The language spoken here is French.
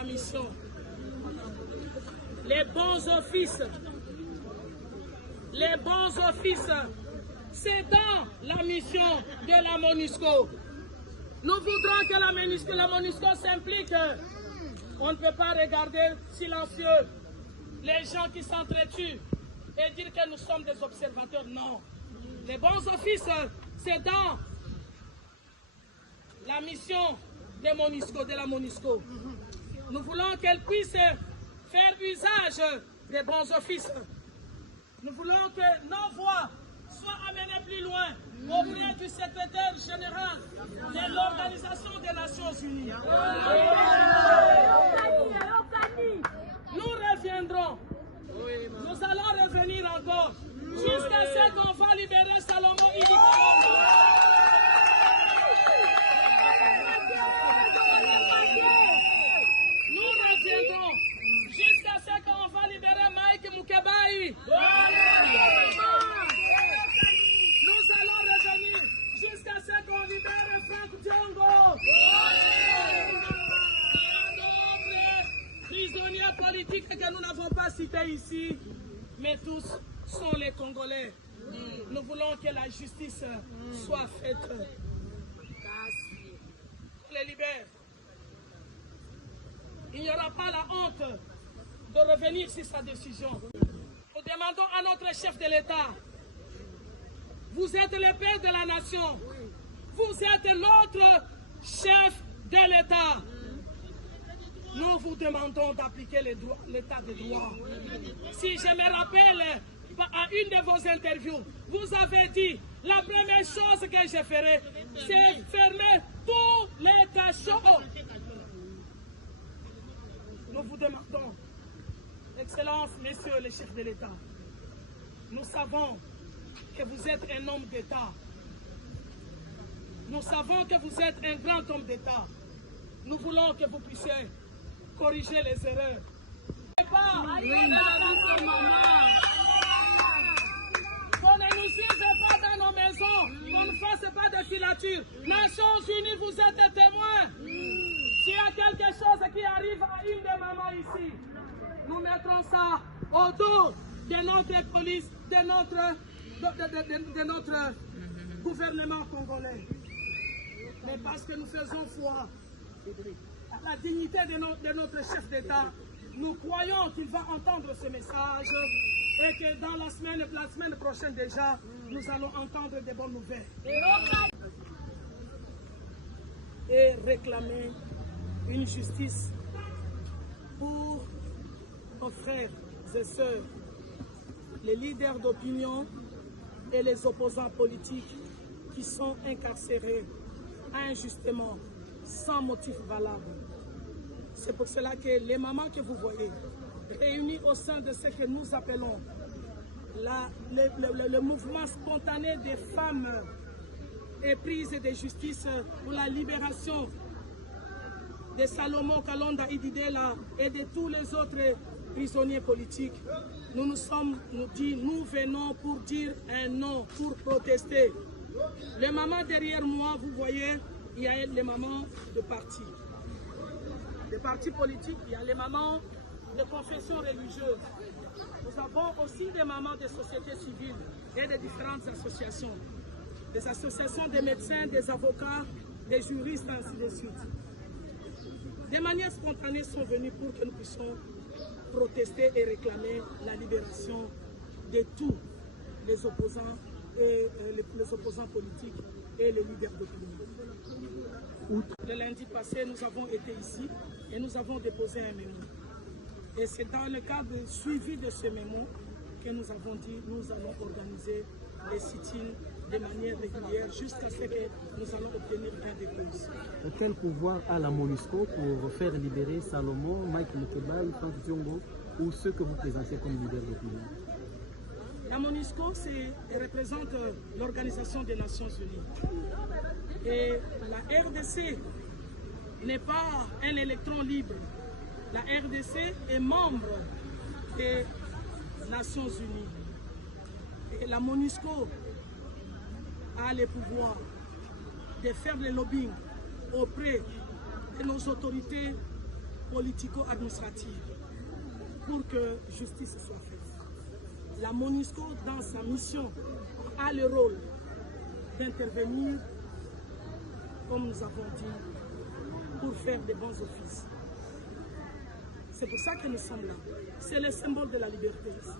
sa mission. Les bons offices, c'est dans la mission de la MONUSCO. Nous voudrons que la MONUSCO s'implique. On ne peut pas regarder silencieux les gens qui s'entretuent et dire que nous sommes des observateurs. Non. Les bons offices, c'est dans la mission de la MONUSCO. Nous voulons qu'elle puisse faire usage des bons offices. Nous voulons que nos voix soient amenées plus loin auprès du secrétaire général de l'Organisation des Nations Unies. Nous reviendrons. Nous allons revenir encore jusqu'à ce qu'on va libérer Salomon Idi Kalonda. Nous reviendrons jusqu'à ce qu'on va libérer Mike Mukebai. Nous allons revenir jusqu'à ce qu'on libère Frank Diongo. Prisonniers politiques que nous n'avons pas cités ici, mais tous sont les Congolais. Nous voulons que la justice soit faite. On les libère. Il n'y aura pas la honte de revenir sur sa décision. Nous demandons à notre chef de l'État, vous êtes le père de la nation, vous êtes notre chef de l'État. Nous vous demandons d'appliquer l'état de droit. Si je me rappelle à une de vos interviews, vous avez dit, la première chose que je ferai, c'est fermer tous les cachots. Nous vous demandons, Excellences, Messieurs les chefs de l'État, nous savons que vous êtes un homme d'État. Nous savons que vous êtes un grand homme d'État. Nous voulons que vous puissiez corriger les erreurs. Qu'on ne nous suive pas dans nos maisons, qu'on ne fasse pas de filature. Nations Unies, vous êtes témoins. S'il y a quelque chose qui arrive à une des mamans ici, nous mettrons ça au dos de notre police, de notre gouvernement congolais. Mais parce que nous faisons foi à la dignité de notre chef d'État, nous croyons qu'il va entendre ce message et que dans la semaine prochaine déjà, nous allons entendre des bonnes nouvelles. Et réclamer une justice pour nos frères et sœurs, les leaders d'opinion et les opposants politiques qui sont incarcérés injustement, sans motif valable. C'est pour cela que les mamans que vous voyez, réunies au sein de ce que nous appelons le mouvement spontané des femmes éprises de justice pour la libération de Salomon Kalonda Ididela et de tous les autres prisonniers politiques, nous venons pour dire un non, pour protester. Les mamans derrière moi, vous voyez, il y a les mamans de partis. Des partis politiques, il y a les mamans de confession religieuse. Nous avons aussi des mamans de sociétés civiles et de différentes associations. Des associations des médecins, des avocats, des juristes, ainsi de suite. De manière spontanée sont venus pour que nous puissions protester et réclamer la libération de tous les opposants, les opposants politiques et les leaders d'opinion. Le lundi passé, nous avons été ici et nous avons déposé un mémo. Et c'est dans le cadre de suivi de ce mémo que nous avons dit nous allons organiser les sit-ins de manière régulière jusqu'à ce que nous allons obtenir gain de cause. Quel pouvoir a la MONUSCO pour faire libérer Salomon, Mike Mukebai, Frank Diongo ou ceux que vous présentez comme leaders d'opinion? La MONUSCO représente l'Organisation des Nations Unies. Et la RDC n'est pas un électron libre. La RDC est membre des Nations Unies. Et la MONUSCO a le pouvoir de faire le lobbying auprès de nos autorités politico-administrative pour que justice soit faite. La MONUSCO, dans sa mission, a le rôle d'intervenir, comme nous avons dit, pour faire des bons offices. C'est pour ça que nous sommes là. C'est le symbole de la liberté ici.